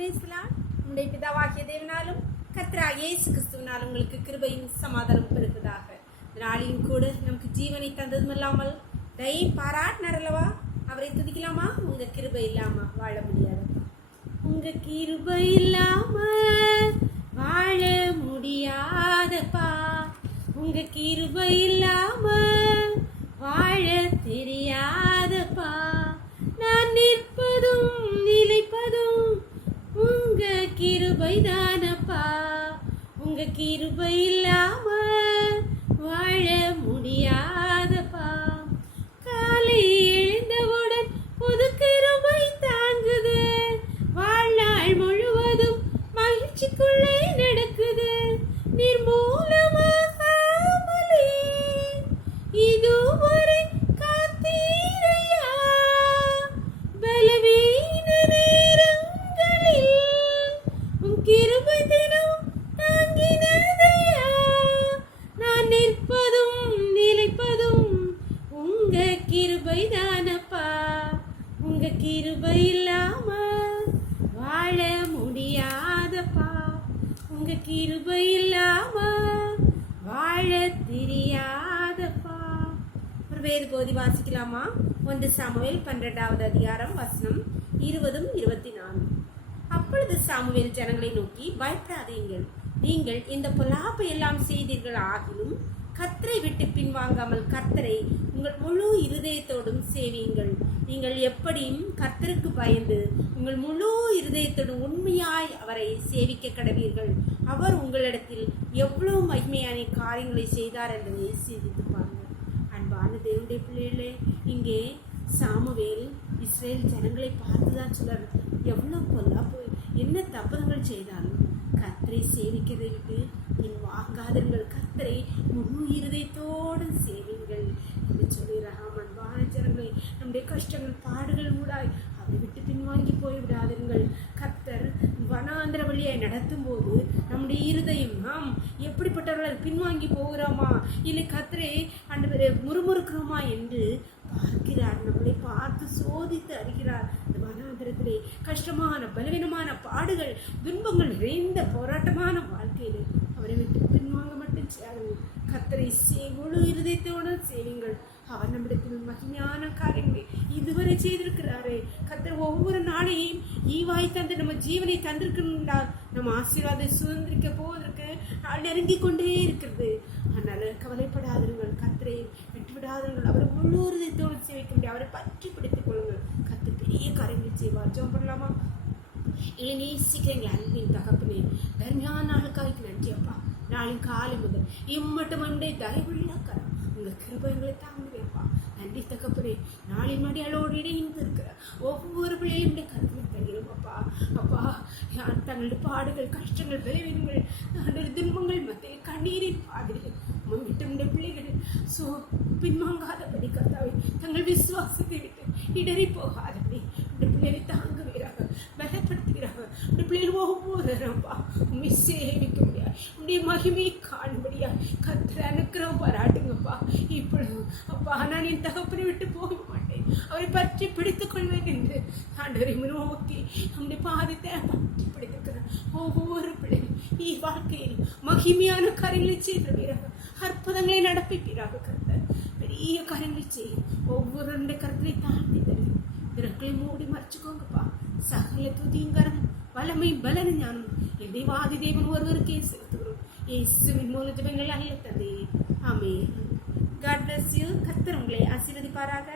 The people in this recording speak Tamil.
பிரேஸ்லாம் உங்களுடைய பிதாவாகிய தேவனாலும் கர்த்தராகிய இயேசு கிறிஸ்துவினால் உங்களுக்கு கிருபையும் சமாதானம் பெருகுவதாக. நாளிலும் கூட நமக்கு ஜீவனை தந்ததும் இல்லாமல் தயை பாராட்டினார் அல்லவா, அவரை துதிக்கலாமா? உங்க கிருபை இல்லாம வாழ முடியாதப்பா, உங்க கிருபை இல்லாம வாழ முடியாதப்பா, உங்க கிருபை இல்லாம வாழ தெரியாதப்பா, நான் நிற்பதும் நிலைப்பதும் உங்க கிருபை தானப்பா, உங்க கிருபை இல்லாம வாழ முடியாதப்பா, காலை எழுந்தவுடன் புது கிருபை தாங்குது, வாழ்நாள் முழுவதும் மகிழ்ச்சிக்குள்ளே நடக்குது, நிர்மூலமாகாமலே இதுவரை காத்தீரையா, பலவீன நேரங்களில் உன் கிருபை தினம் தாங்கினதையா, நான் நிற்பதும் நிலைப்பதும் உங்க கிருபை தானப்பா, உங்க கிருபை இல்லாம வாழ முடியாதப்பா, உங்க கிருபை இல்லாம வாழ தெரியாதப்பா. ஒரு வேறு போதி வாசிக்கலாமா? 1 சாமுவேல் 12வது அதிகாரம் வசனம் 20-24. அப்பொழுது சாமுவேல் ஜனங்களை நோக்கி, பயப்படாதீங்கள், நீங்கள் இந்த பொல்லாப்பை எல்லாம் செய்தீர்கள் ஆகிலும் கர்த்தரை விட்டு பின்வாங்காமல் கர்த்தரை உங்கள் முழு இருதயத்தோடும் சேவியுங்கள். நீங்கள் எப்படியும் கர்த்தருக்கு பயந்து உங்கள் முழு இருதயத்தோடும் உண்மையாய் அவரை சேவிக்க கடவீர்கள். அவர் உங்களிடத்தில் எவ்வளவு மகிமையான காரியங்களை செய்தார் என்பதை சிந்தித்து பாருங்கள். அன்பான தேவனுடைய பிள்ளைகளே, இங்கே சாமுவேல் இஸ்ரேல் ஜனங்களை பார்த்துதான் சொல்றாரு, எவ்வளவு பொல்லாப்பு என்ன தப்புதங்கள் செய்தாலும் கர்த்தரை சேவிக்கிறதை விட்டு பின் வாங்காதீர்கள், கர்த்தரை முழு இருதயத்தோடு சேவிங்கள் என்று சொல்லுகிறார். அன்பான ஜனங்களை, நம்முடைய கஷ்டங்கள் பாடுகள் ஊடாய் அவரை விட்டு பின்வாங்கி போய்விடாதீர்கள். கர்த்தர் வனாந்திர வழியாய் நடத்தும் போது நம்முடைய இருதயம் நாம் எப்படிப்பட்டவர்கள் பின்வாங்கி போகிறோமா, இல்லை கர்த்தரை ஆண்டவரே முறுமுறுக்கிறோமா என்று பார்க்கிறார். நம்மளை பார்த்து சோதித்து அறிகிறார். இந்த வனாந்திரத்திலே கஷ்டமான பலவீனமான பாடுகள் துன்பங்கள் நிறைந்த போராட்டமான வாழ்க்கையில் அவரை விட்டு பின்வாங்க மட்டும் சேருங்கள். கர்த்தரை முழு இருதயத்தோடு சேவிங்கள். அவர் நம்மிடத்தில் மகிமையான காரியங்களை இதுவரை செய்திருக்கிறாரே. கர்த்தர் ஒவ்வொரு நாளையும் ஈவாய் தந்து நம்ம ஜீவனை தந்திருக்கின்றார். நம்ம ஆசீர்வாதத்தை சுதந்திரிக்க போவதற்கு நெருங்கி கொண்டே இருக்கிறது. அதனால கவலைப்படாதீர்கள், கர்த்தரை விட்டுவிடாதீர்கள். அவரை முழு இருதயத்தோடு சேவிக்க முடியும். அவரை பற்றி பிடித்துக் கொள்ளுங்கள். கர்த்தர் பெரிய காரியங்களை செய்வார். ஜெபம் பண்ணலாமா? நேசிக்கிறீங்க அன்பின் தகப்பனே, தர்மியான நாளுக்காய்க்கு நன்றி அப்பா. நாளின் காலை முதல் இம்மட்டும் அண்டை தயவுள்ள கரம் உங்க கிருபைகளை தாங்குவேப்பா. நன்றி தகப்பனே. நாளின் மடியாளோடு இணைந்து இருக்கிற ஒவ்வொரு பிள்ளையுடைய கருத்தை தருகிறோம் அப்பா. அப்பா, தங்களுடைய பாடுகள் கஷ்டங்கள் விளைவினங்கள் துன்பங்கள் மத்திய கண்ணீரின் பாடுகள் விட்டு பிள்ளைகள் பின்வாங்காதபடி கர்த்தாவே, தங்கள் விசுவாசத்தை விட்டு இடறி போகாதபடி இந்த பிள்ளைகளை தாங்குவீராக, பலப்படுத்துகிறாங்க. இந்த பிள்ளைகள் ஒவ்வொருப்பா உண்மை சேவிக்க முடியாது, உடைய மகிமையை காணும்படியா கர்த்தர் அனுக்கிரகம் பாராட்டுங்கப்பா. இப்பொழுது அப்பா, நான் என் தகப்பனை விட்டு போக மாட்டேன், அவரை பற்றி பிடித்துக் கொள்வேன் என்று ஆண்டவரை நோக்கி நம்முடைய பாதத்தை பற்றி பிடித்திருக்கிறேன். ஒவ்வொரு பிள்ளைகள் வாழ்க்கையில் மகிமையான காரியங்களை செய்தவீராக, அற்புதங்களை நடப்பிப்பீராக. கர்த்தர் பெரிய காரியங்களை செய்யும். ஒவ்வொரு கருத்தை தாழ்த்தி தருகிறேன். திறக்களை மூடி மறைச்சுக்கோங்கப்பா. சகல துதிங்கரம் வல்லமை பலன ஞானம் என் தேவாதி தேவன் ஒருவருக்கே செலுத்துகிறோம். இயேசுவின் மூல ஜெபங்கள் அல்ல தந்தையே, ஆமென். God bless you. கர்த்தர் உங்களை ஆசீர்வதிப்பாராக.